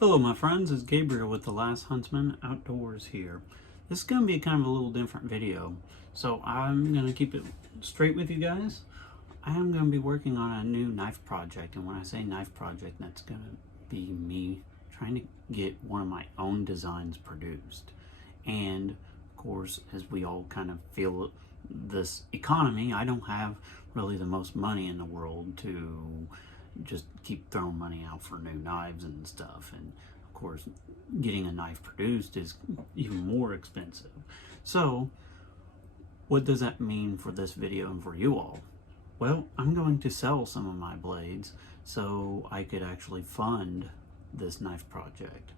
Hello my friends, it's Gabriel with The Last Huntsman Outdoors here. This is going to be kind of a little different video, so I'm going to keep it straight with you guys. I am going to be working on a new knife project, and when I say knife project, that's going to be me trying to get one of my own designs produced. And of course, as we all kind of feel this economy, I don't have really the most money in the world to just keep throwing money out for new knives and stuff, and of course getting a knife produced is even more expensive. So what does that mean for this video and for you all? Well, I'm going to sell some of my blades so I could actually fund this knife project.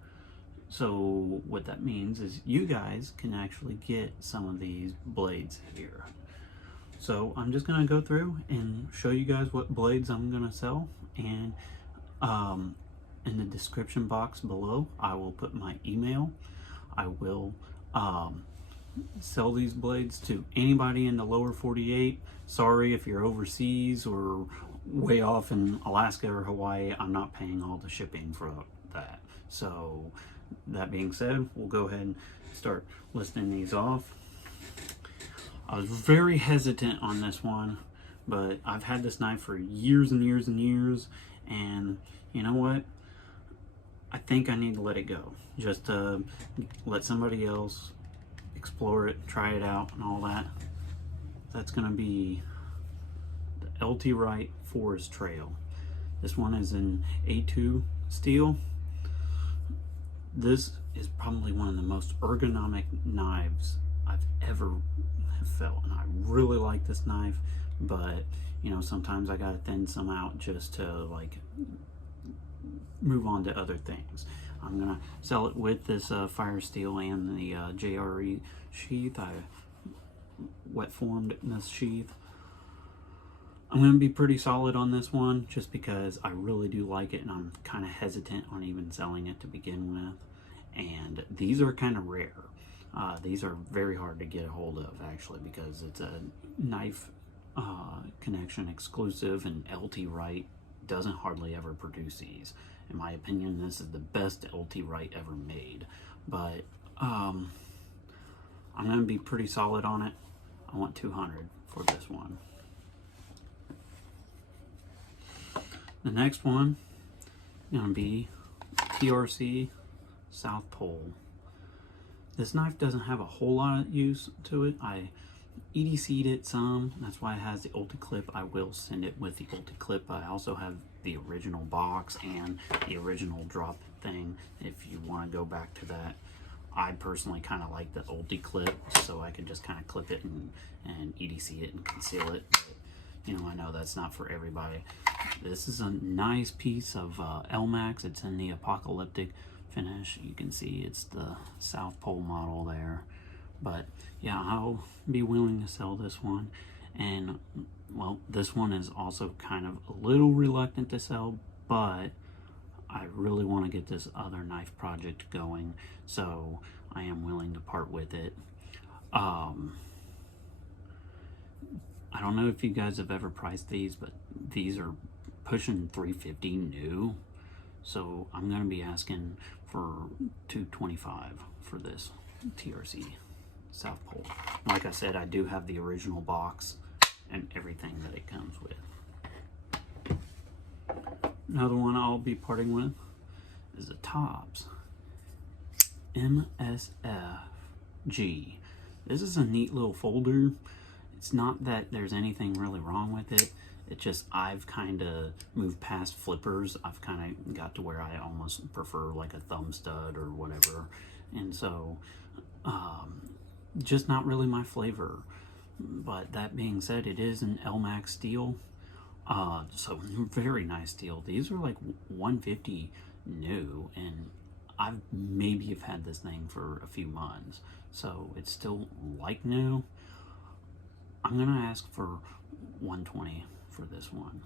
So what that means is you guys can actually get some of these blades here. So I'm just going to go through and show you guys what blades I'm going to sell, and in the description box below I will put my email. I will sell these blades to anybody in the lower 48. Sorry if you're overseas or way off in Alaska or Hawaii, I'm not paying all the shipping for that. So that being said, we'll go ahead and start listing these off. I was very hesitant on this one, but I've had this knife for years and years and years, and you know what? I think I need to let it go. Just to let somebody else explore it, try it out, and all that. That's gonna be the LT Wright Forest Trail. This one is in A2 steel. This is probably one of the most ergonomic knives I've ever felt, and I really like this knife, but you know, sometimes I gotta thin some out just to like move on to other things. I'm gonna sell it with this fire steel and the JRE sheath. I wet formed this sheath. I'm gonna be pretty solid on this one just because I really do like it, and I'm kind of hesitant on even selling it to begin with. And these are kind of rare. These are very hard to get a hold of, actually, because it's a knife connection exclusive, and LT Wright doesn't hardly ever produce these. In my opinion, this is the best LT Wright ever made. But I'm going to be pretty solid on it. I want 200 for this one. The next one is going to be TRC South Pole. This knife doesn't have a whole lot of use to it. I EDC'd it some. That's why it has the ulti clip. I will send it with the ulti clip. I also have the original box and the original drop thing if you want to go back to that. I personally kind of like the ulti clip, so I can just kind of clip it and EDC it and conceal it. But, you know, I know that's not for everybody. This is a nice piece of LMAX. It's in the apocalyptic finish. You can see it's the South Pole model there. But yeah, I'll be willing to sell this one. And well, this one is also kind of a little reluctant to sell, but I really want to get this other knife project going, so I am willing to part with it. I don't know if you guys have ever priced these, but these are pushing $350 new. So I'm going to be asking for $225 for this TRC South Pole. Like I said, I do have the original box and everything that it comes with. Another one I'll be parting with is the Tops MSF-G. This is a neat little folder. It's not that there's anything really wrong with it. It's just I've kind of moved past flippers. I've kind of got to where I almost prefer like a thumb stud or whatever. And so just not really my flavor. But that being said, it is an LMAX steel. So very nice steel. These are like $150 new, and I've maybe have had this thing for a few months. So it's still like new. I'm gonna ask for $120 for this one.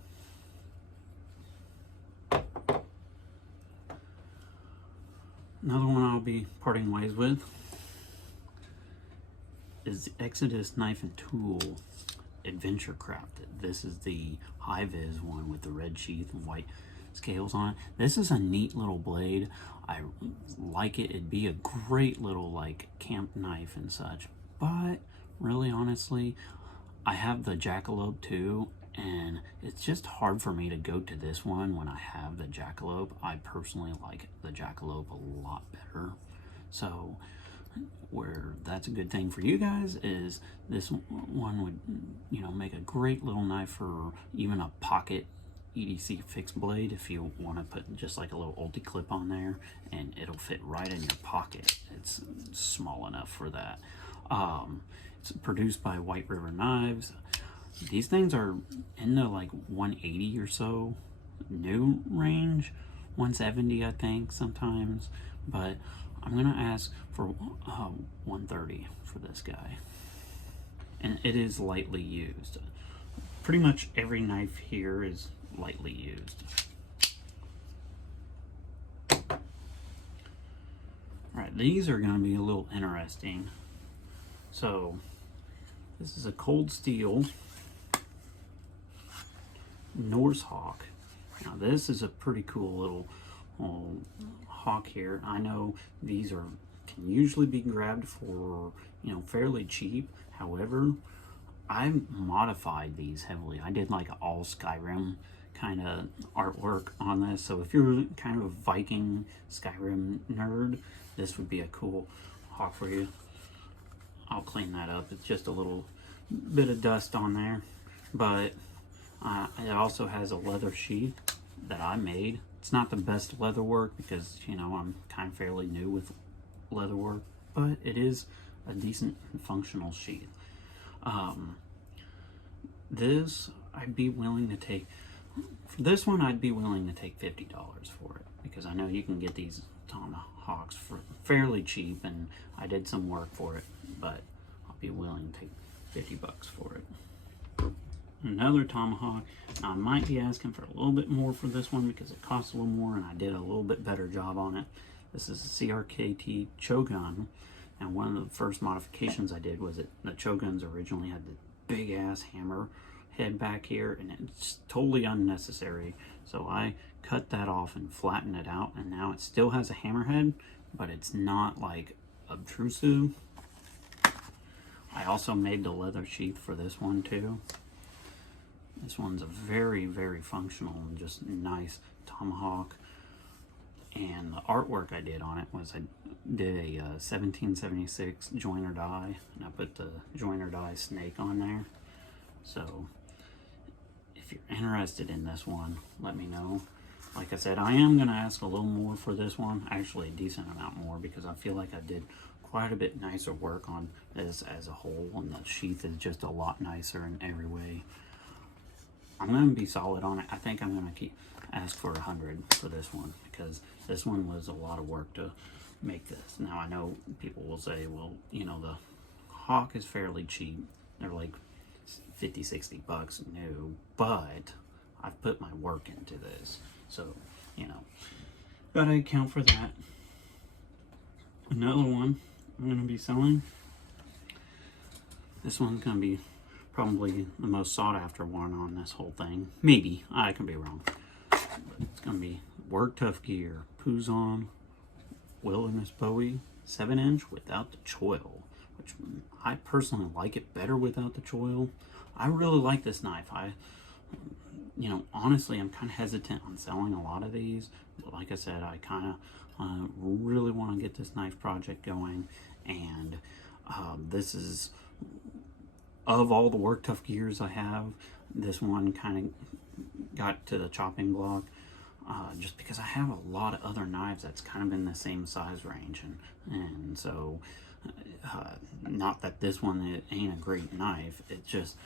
Another one I'll be parting ways with is the Exodus Knife and Tool AdventureCraft. This is the HiViz one with the red sheath and white scales on it. This is a neat little blade. I like it. It'd be a great little like camp knife and such, but really honestly, I have the jackalope too, and it's just hard for me to go to this one when I have the jackalope. I personally like the jackalope a lot better. So where that's a good thing for you guys is this one would, you know, make a great little knife for even a pocket EDC fixed blade if you want to put just like a little ulti clip on there, and it'll fit right in your pocket. It's small enough for that. It's produced by White River Knives. These things are in the like 180 or so new range, 170 I think sometimes, but I'm gonna ask for 130 for this guy, and it is lightly used. Pretty much every knife here is lightly used. Alright, these are gonna be a little interesting. So this is a cold steel Norse Hawk. Now this is a pretty cool little hawk here. I know these can usually be grabbed for, you know, fairly cheap. However, I modified these heavily. I did like all Skyrim kind of artwork on this. So if you're kind of a Viking Skyrim nerd, this would be a cool hawk for you. I'll clean that up. It's just a little bit of dust on there, but it also has a leather sheath that I made. It's not the best leather work because, you know, I'm kind of fairly new with leather work, but it is a decent functional sheath. This I'd be willing to take, for this one I'd be willing to take $50 for it, because I know you can get these Tomahawks for fairly cheap, and I did some work for it, but I'll be willing to take 50 bucks for it. Another Tomahawk. Now, I might be asking for a little bit more for this one because it costs a little more and I did a little bit better job on it. This is a CRKT Chogun, and one of the first modifications I did was the Choguns originally had the big ass hammer head back here, and it's totally unnecessary. So I cut that off and flattened it out, and now it still has a hammerhead, but it's not like obtrusive. I also made the leather sheath for this one too. This one's a very, very functional and just nice Tomahawk. And the artwork I did on it was I did a 1776 joiner die, and I put the joiner die snake on there. So if you're interested in this one, let me know. Like I said, I am going to ask a little more for this one, actually a decent amount more, because I feel like I did quite a bit nicer work on this as a whole, and the sheath is just a lot nicer in every way. I'm going to be solid on it. I think I'm going to ask for 100 for this one, because this one was a lot of work to make this. Now I know people will say, well, you know, the Hawk is fairly cheap. They're like 50, 60 bucks new, but I've put my work into this. So, you know, gotta account for that. Another one I'm going to be selling. This one's going to be probably the most sought after one on this whole thing. Maybe, I could be wrong. But it's going to be Work Tough Gear Puzon Wilderness Bowie 7-inch without the choil, which I personally like it better without the choil. I really like this knife. You know, honestly, I'm kind of hesitant on selling a lot of these. But like I said, I kind of really want to get this knife project going, and this is, of all the Work Tough gears I have, this one kind of got to the chopping block, just because I have a lot of other knives that's kind of in the same size range, and so not that this one ain't a great knife, it's just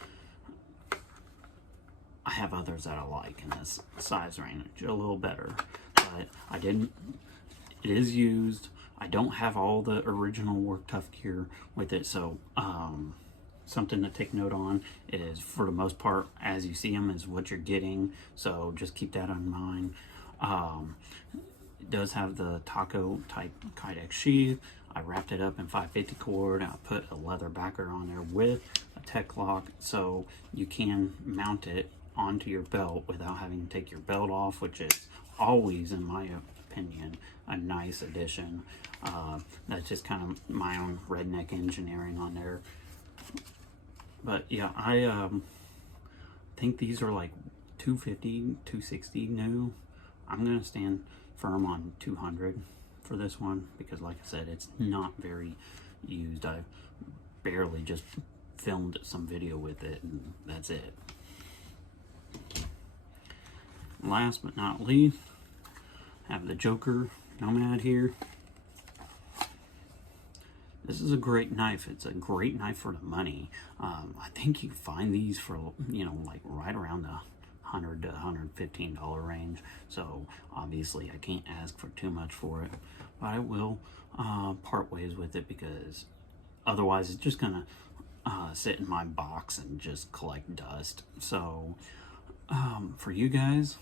I have others that I like in this size range a little better. But it is used. I don't have all the original Work Tough gear with it, so something to take note on. It is, for the most part, as you see them is what you're getting, so just keep that in mind. It does have the taco type Kydex sheath. I wrapped it up in 550 cord. I put a leather backer on there with a tech lock, so you can mount it onto your belt without having to take your belt off, which is always, in my opinion, a nice addition. That's just kind of my own redneck engineering on there. But yeah, I think these are like 250, 260 new. I'm gonna stand firm on 200 for this one because, like I said, it's not very used. I barely just filmed some video with it, and that's it. Last but not least, I have the Joker Nomad here. This is a great knife. It's a great knife for the money. I think you find these for, you know, like right around the $100 to $115 range. So obviously I can't ask for too much for it, but I will part ways with it because otherwise it's just gonna sit in my box and just collect dust. So for you guys,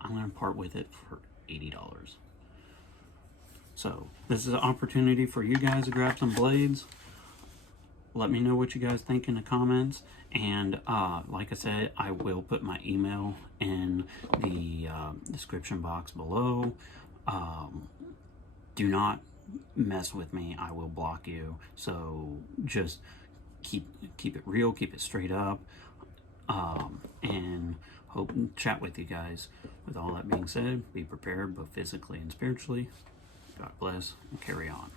I'm gonna part with it for $80. So this is an opportunity for you guys to grab some blades. Let me know what you guys think in the comments. And like I said, I will put my email in the description box below. Do not mess with me. I will block you. So just keep it real, keep it straight up. And hope and chat with you guys. With all that being said, be prepared both physically and spiritually. God bless, and carry on.